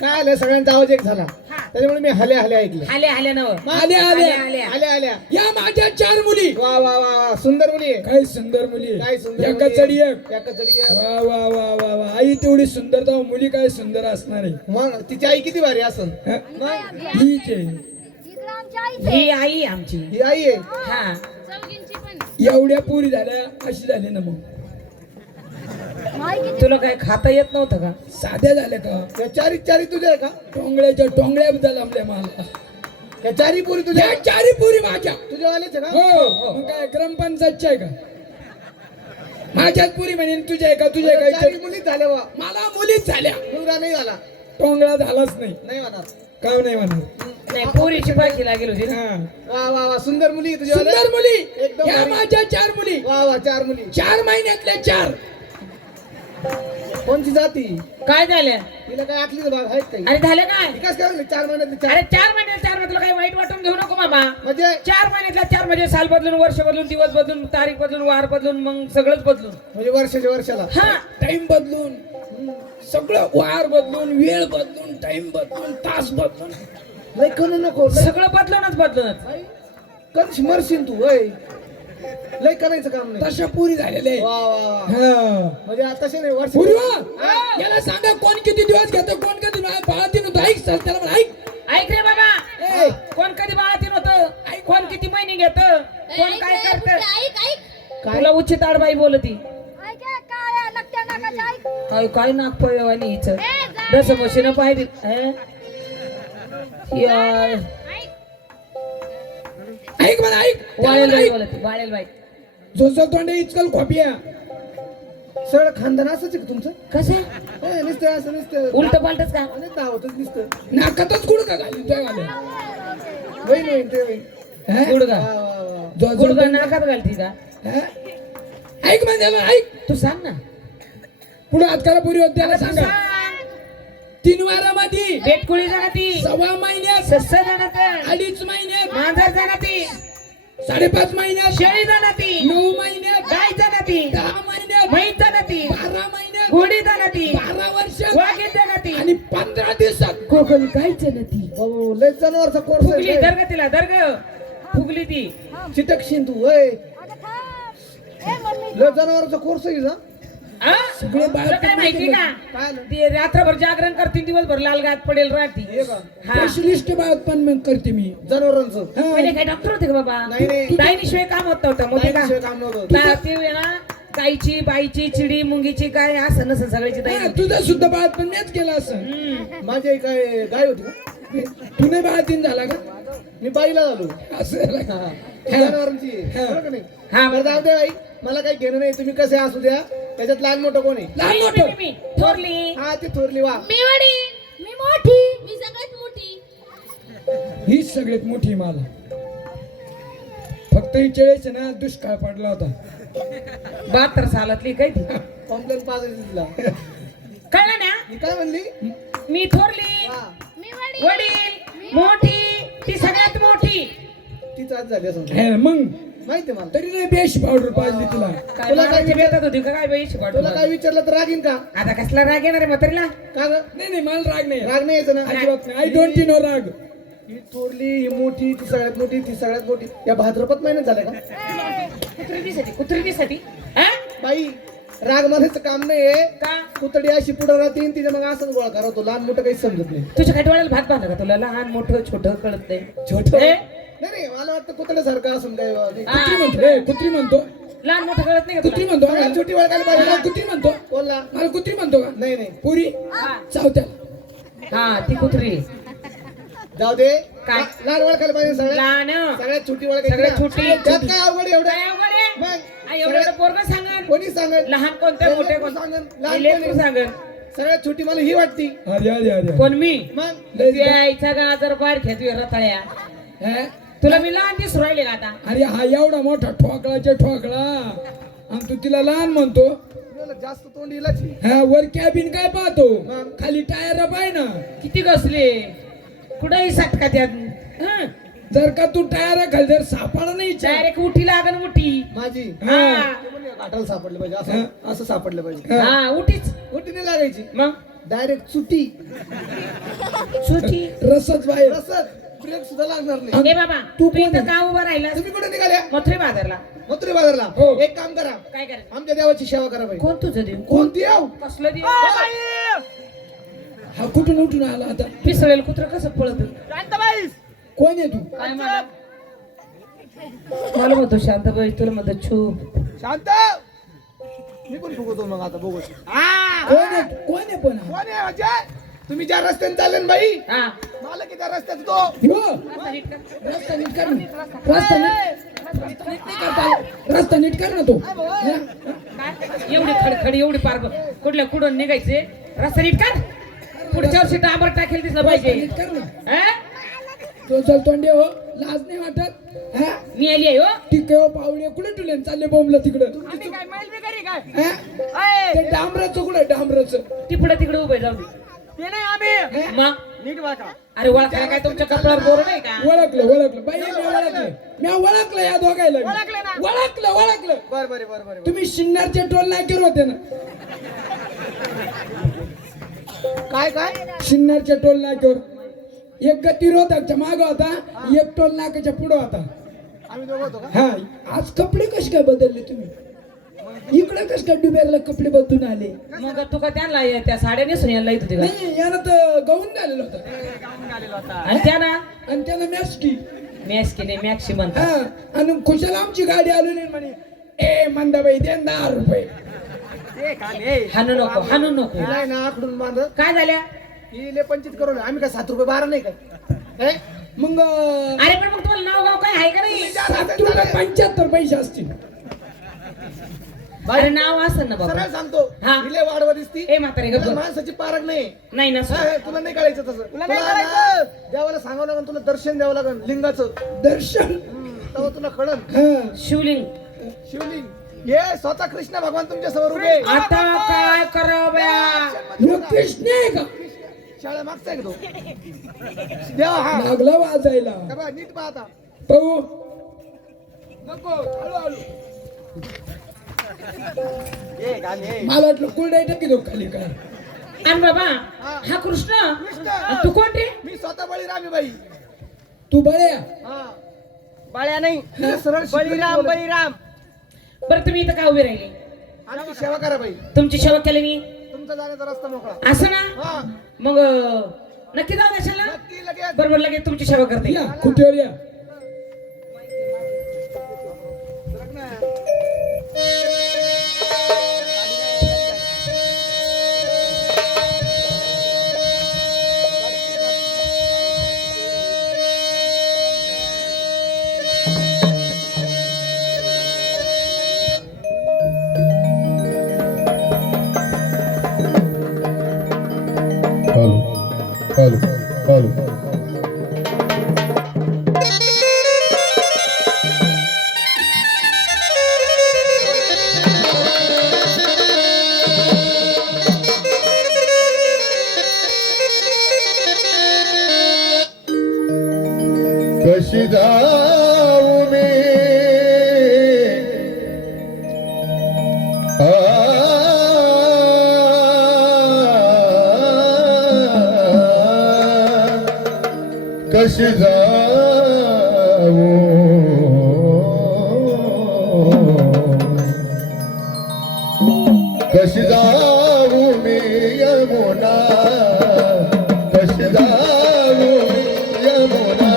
काय आलं? सगळ्यांचा आवाज एक झाला. त्याच्यामुळे मी हल्या हल्या ऐकले. आले आले नव. आल्या आल्या आल्या आल्या आल्या या माझ्या चार मुली. वा वा वा वा. सुंदर मुली आहे. काय सुंदर मुली. काय सुंदर एका चढी. एक. एक. वा वा वा वा वा. आई तेवढी सुंदर तर मुली काय सुंदर असणार आहे? मग तिची आई किती भारी असन? हं? मग? हीच आहे. इकडं आमच्या आईचं ही आई आमची. ही आई आहे? हा. एवढ्या पुरी झाल्या अशी झाली ना मग. तुला काय खाता येत नव्हतं का? साध्या झाल्या का? या चारी चारी तुझ्या आहे का? टोंगळ्याच्या टोंगळ्या बद्दल आमल्या मला. या चारी पोरी तुझ्या चारी पुरी माझ्या. तुझ्या वाल्याच आहे हो का मग काय ग्रामपंचायतच्या आहे का? माझ्याच पुरी म्हणेन तुझ्या आहे का? तुझ्या आहे का? चारी इथे- मुली झाल्या वा मला मुलीच झाल्या. मुलगा नाही झाला. टोंगळा झालाच नाही. नाही म्हणा काम नाही म्हणा नाही पोरीची पाहिजे लागेल होती ना. हा. वा वा वा. सुंदर मुली तुझ्या सुंदर मुली. एकदम या भारी. माझ्या चार मुली. वा वा चार मुली. चार महिन्यातल्या चार. कोणती जाती? काय झालं? तिला काय आहेत काही. अरे झालं काय? विकास करा चार महिन्यात अरे चार महिन्यात चार महिन्यात तुला काही वाईट वाटून घेऊ नको मामा. म्हणजे? चार महिन्यातल्या चार म्हणजे साल बदलून वर्ष बदलून दिवस बदलून तारीख बदलून वार बदलून मग सगळंच बदलून. म्हणजे वर्षाच्या वर्षाला. हा. टाइम बदलून सगळं वार बदलून वेळ बदलून टाइम बदलून तास बदलून. लय करू नको सगळं बदलूनच बदलूनच. आई, कधी मरशील तू होय. लय करायचं काम नाही. तशा पुरी झालेल्या आहे. वा वा वा. हा. म्हणजे आता तसे नाही वर्ष पुरी वा. याला सांगा कोण किती दिवस घेतो कोण किती नाही बाळातीन होतो. ऐक सर त्याला म्हणा, ऐक. ऐक रे बाबा. ए, कोण कधी बाळातीन होत? कोण किती महिने घेत? कोण काय करत? काय? तुला उच्च ताडबाई बोलती. हे काय काय नाक पळवानी हिच. दस मशीन पाहिजे हे? यार, ऐक म्हणा ऐक. वाळेल बाई बोलती वाळेल बाई. झोझो तोंडे इचकल खोपिया. सगळं खानदान असंच आहे का तुमचं? कसे? ए, नुसतं असं नुसतं. उलट पालटच का? आणि धावतच नुसतं. नाकातच गुड का घाली तुझ्या घाले वहीन वहीन ते वहीन. गुडगा वा वा वा. झोझो गुडगा नाकात घालती का? हा? ऐक म्हणजे ऐक. तू सांग ना. पुढे हातकाला पुरी होत त्याला सांग. तीन वारामध्ये पेटकुळी जाणती सव्वा महिन्यात सस्स जाणत अडीच महिन्यात मांजर जाणती साडेपाच महिन्यात शेळी जाणती नऊ महिन्यात गाय जाणती दहा महिन्यात म्हैस जाणती बारा महिन्यात घोडी जाणती बारा वर्षात वाघे जाणती आणि पंधरा दिवसात कोकण गाय जाणती बाबा लय जनावरचा कोर्स फुगली आहे दर्ग तिला दर्ग. फुगली ती. होय. थांब. ए मम्मी. लय जनावरचा कोर्स आहे हा? सगळे बाळ तुला काय माहिती का? ती रात्रभर जागरण करतील दिवसभर लाल गात पडेल राहती. हे का स्पेशलिस्ट बाळात पण मग करते मी. जनावरांचं. हा. पहिले काय डॉक्टर होते का बाबा? नाही, नाही. दाईनीशिवाय काम होत नव्हतं मोठे का? शिवाय काम नव्हतं. ता- ते आहे ना गाईची बाईची चिडी मुंगीची काय असं नसं सगळ्याची दाई हा, तुझं सुद्धा बाळात पण मीच केलं असं. माझी आई काय गाय होती का? तू नाही बाळातीन झाला का? मी बाईला झालो. असं झालं का? हा. जनावरांची. आहे. हा. बरोबर का नाही? हा. बरं जाऊ बाई मला काही घेणं नाही. तुम्ही कसे असू द्या. त्याच्यात लहान मोठं कोण आहे? लहान मी- मोठं मी- मी- थोरली. हा ती थोरली वा. मी वडील. मी मोठी. मी सगळ्यात मोठी. हीच सगळ्यात मोठी मला. फक्त ही चेळेच ना दुष्काळ पडला होता. बहात्तर सालातली काय ती? कॉम्प्लेन पास आहे तिला कळलं ना? ही काय म्हणली? मी थोरली. हा मी वडील. वडील. मोठी. ती सगळ्यात मोठी. तीच आज झाली असं. हे, मग? माहिती आहे मला? तरी नाही बेश पावडर पाजली तुला. काय तुला काय मारायची बेतात होती का? काय बाई शिकवत तुला काय विचारलं तर रागीन का? आता कसला राग येणार आहे म्हातारीला का ग? नाही नाही मला राग नाही राग नाही यायचं ना? अजिबात नाही. आय डोंट नो राग. ही थोरली ही मोठी ती सगळ्यात मोठी ती सगळ्यात मोठी. या भाद्रपद महिन्यात झाल्या का? कुत्रीसाठी कुत्रीसाठी हा? बाई राग म्हणायचं काम नाहीये. का? कुतडी अशी पुढे राहते तिथे मग असंच गोळा करावतो लहान मोठं काही समजत नाही. तुझ्या डोळ्याला भात बांधला का तुला? लहान मोठं छोटं कळत नाही. छोट? हे? नाही नाही मला वाटतं कुतड्यासारखं असून काय. हा. कुत्री म्हणतो रे कुत्री म्हणतो. लहान मोठं कळत नाही का कुत्री तुला? म्हणतो सगळ्यात छोटी वळखायला पाहिजे मला कुत्री म्हणतो. बोलला. मला कुत्री म्हणतो का? नाही नाही. पुरी? हा. चावत्या हा ती कुत्री. जाऊ दे. काय? ला- लहान वळखायला पाहिजे सगळ्यात? लहान सगळ्यात छोटी सगळ्यात ना. छोटी. त्यात काय अवघड एवढं? काय अवघड आहे? मग हा, एवढं एवढं पोरगं सांगन. कोणी सांगत लहान कोणते मोठे कोणते? सांगन? लहान लेकरू कोणी? सांगन. सगळ्यात छोटी मला ही वाटती. अरे अरे अरे कोण मी? मग? लय आईचा गाजर बाहेर खेळतोय रताळ्या. हे? तुला मी लहान दिसू राहिले का आता. अरे हा एवढा मोठा ठोकळाच्या ठोकळा. आणि तू तिला लहान म्हणतो. जास्त तोंड इलाच. आहे. हा वर कॅबिन काय पाहतो? मग? खाली टायर पाय ना. किती घसले? कुठेही सटका त्यात. हं. जर का तू टायर खाली जर सापडा नाही चा- डायरेक्ट उठी लागन उठी. माझी. हा. घाटाला सापडलं पाहिजे. असं असं सापडलं पाहिजे. हा. हा उठीच. कुठे नाही लागायची. मग? डायरेक्ट चुटी सुटी. रसच बाहेर. रसद ब्रेक सुद्धा लागणार नाही. ए बाबा तू तू कोण इथं आहे? का उभा राहिला तुम्ही कुठे निघाल्या? मथुरे बाजारला. मथुरे बाजारला? हो. एक काम करा. काय करायचं? आमच्या देवाची सेवा करा बाई. कोण तुझं देव? कोणती आव? कसलं देव? हा कुठून उठून आला आता? पिसळेल कुत्र कसं पळत? कोण आहे तू? काय मला मला म्हणतो शांताबाई तुला म्हणतो छू. शांत! मी पण फुगवतो मग आता बघू. कोण आहे? कोण आहे पण? हा? कोण आहे अजय तुम्ही ज्या रस्त्याने चालले ना बाई हा. मला की त्या रस्त्यात तो. हो. रस्ता नीट कर. ना. रस्ता नीट रस्ता नीट नाही करता आला. रस्ता नीट कर ना तो. हा? काय? एवढी खडखडी एवढी पार कुठल्या कुठून निघायचे? रस्ता नीट कर. पुढच्या वर्षी डांबर टाकेल दिसलं पाहिजे. नीट कर ना. हा? तो चल तोंडे हो. लाज नाही वाटत. हा? मी आली आहे हो. ठीक आहे हो पावले कुठे तुले चालले बोंबला तिकडं? हा? ते डांबराचं कुठे डांबराचं. ती पुढे तिकडे उभे जाऊ दे. मग? नीट वाका अरे ओळखायला काय तुमच्या कपड्यावर बोर नाही का? ओळखलं ओळखलं. बाई मी ओळखलं. मी ओळखलं या दोघायला. मी. ओळखलं ओळखलं. बर बर बर बर तुम्ही शिन्नरचे टोल नाक्यावर होते ना? काय काय? शिन्नरच्या टोल नाक्यावर एक गतिरोधकच्या माग होता एक टोल नाक्याच्या पुढे होता. आम्ही दोघं होतो का? हा आज कपडे कसे काय बदलले तुम्ही? इकडे कस काय डुब्याला कपडे बदलून आले? मग तू का त्यांना ये- त्या साड्या नेसून यायला येत होती का? नाही यानं तर गाऊन घालेलं होतं. आणि त्यांना? आणि त्याला मॅच की मॅक्स की नाही मॅक्सी म्हणतात. हा आणि खुशाला आमची गाडी आली नाही म्हणे ए मंदाबाई दे ना दहा रुपये. हाणू नको हाणू नको. आहे ना आखडून बांध. काय झाल्या? ही ले पंचित करून आम्ही काय सात रुपये बारा नाही काय हे? मग अं, अरे पण मग तुम्हाला नाव गाव काय आहे का नाही? सात रुपये पंच्याहत्तर पैसे असतील. अरे नाव असं ना बाबा. सरळ सांगतो. हा. हिले वाढवा दिसती. ए म्हातारे तुला गप्प माणसाची पारख नाही. नाही ना हा, हे, तुला नाही करायचं तसं. तुला ना देवाला सांगावं लागेल तुला दर्शन द्यावं लागेल लिंगाचं. दर्शन? तेव्हा तुला कळन. हा. शिवलिंग. शिवलिंग. हे स्वतः कृष्ण भगवान तुमच्यासमोर उभे. आता काय करावं बया कृष्ण आहे का? शाळा मागचा आहे का तो. देवा हा. लागला वाजायला. हे बघ, नीट पाहता. पाहू नको हळू हळू ये गाणे मला वाटलं कुलडाई टाकी दो खाली काय आणि बाबा हा. कृष्ण? आणि तू कोण रे? मी स्वतः बळीरामी बाई. तू बळ्या? हा. बाळ्या नाही सरळ बळीराम बळीराम. बरं तुम्ही इथं का उभे राहिले? आमची सेवा करा बाई. तुमची सेवा केली मी. तुमचा जाण्याचा रस्ता मोकळा. असं ना? हा. मग अं, नक्की जाऊ देशाल ना नक्की लगेच. बरोबर लगेच तुमची सेवा करते. या कशी जाऊ मी यमुना? कशी जाऊ यमुना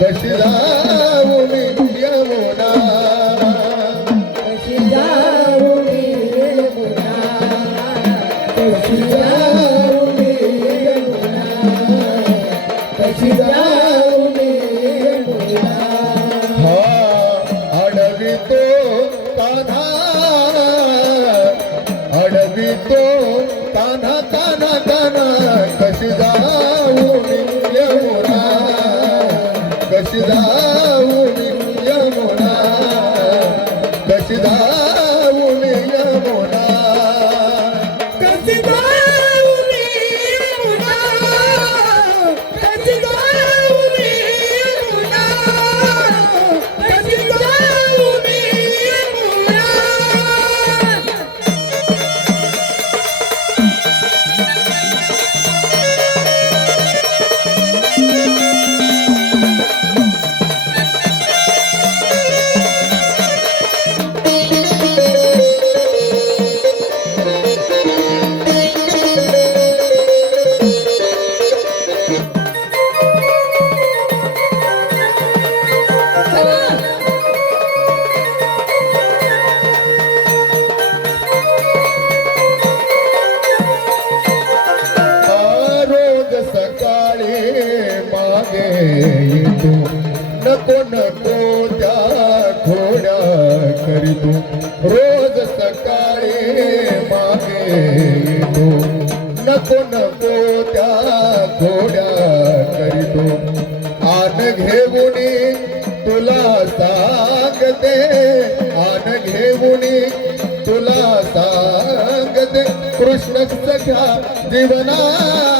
कशी जाऊ मी यमुना? कशी जाऊ मी यमुना कशी जाऊ मी यमुना कशी जाऊ मी यमुना हा अडवितो कान्हा তো কানা কানা कृष्णच सख्या जीवना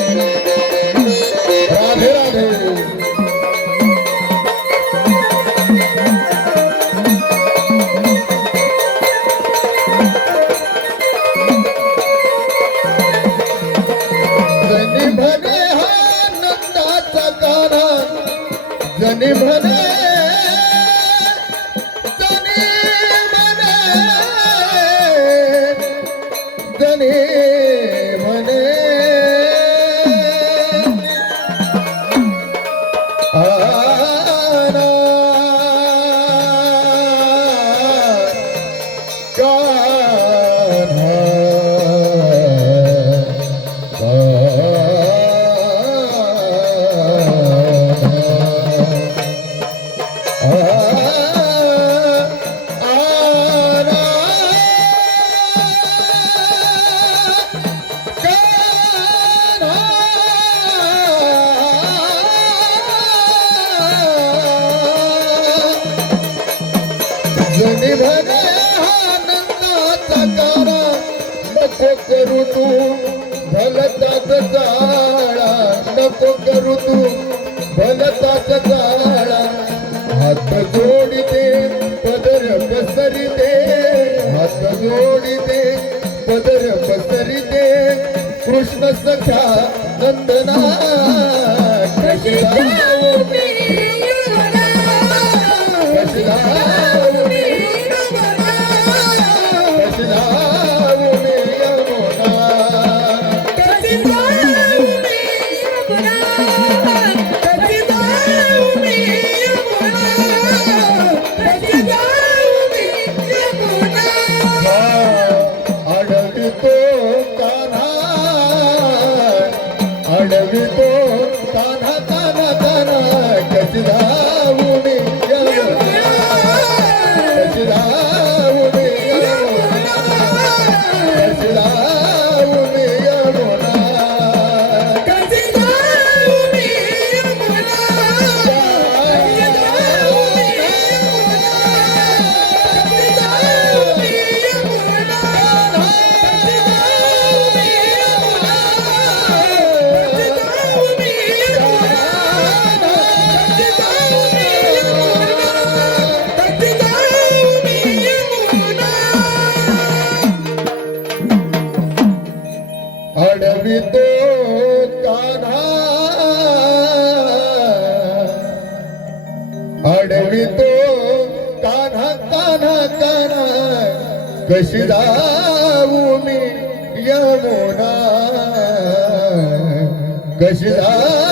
क्षणी भरे आनंदाचा कारा नको करू तू भलताच काळा नको करू तू भलताच दे पदर पसरी दे हात दे पदर पसरी दे कृष्ण सखा नंदना कशी जाऊ मी यमुना. कशी जाऊ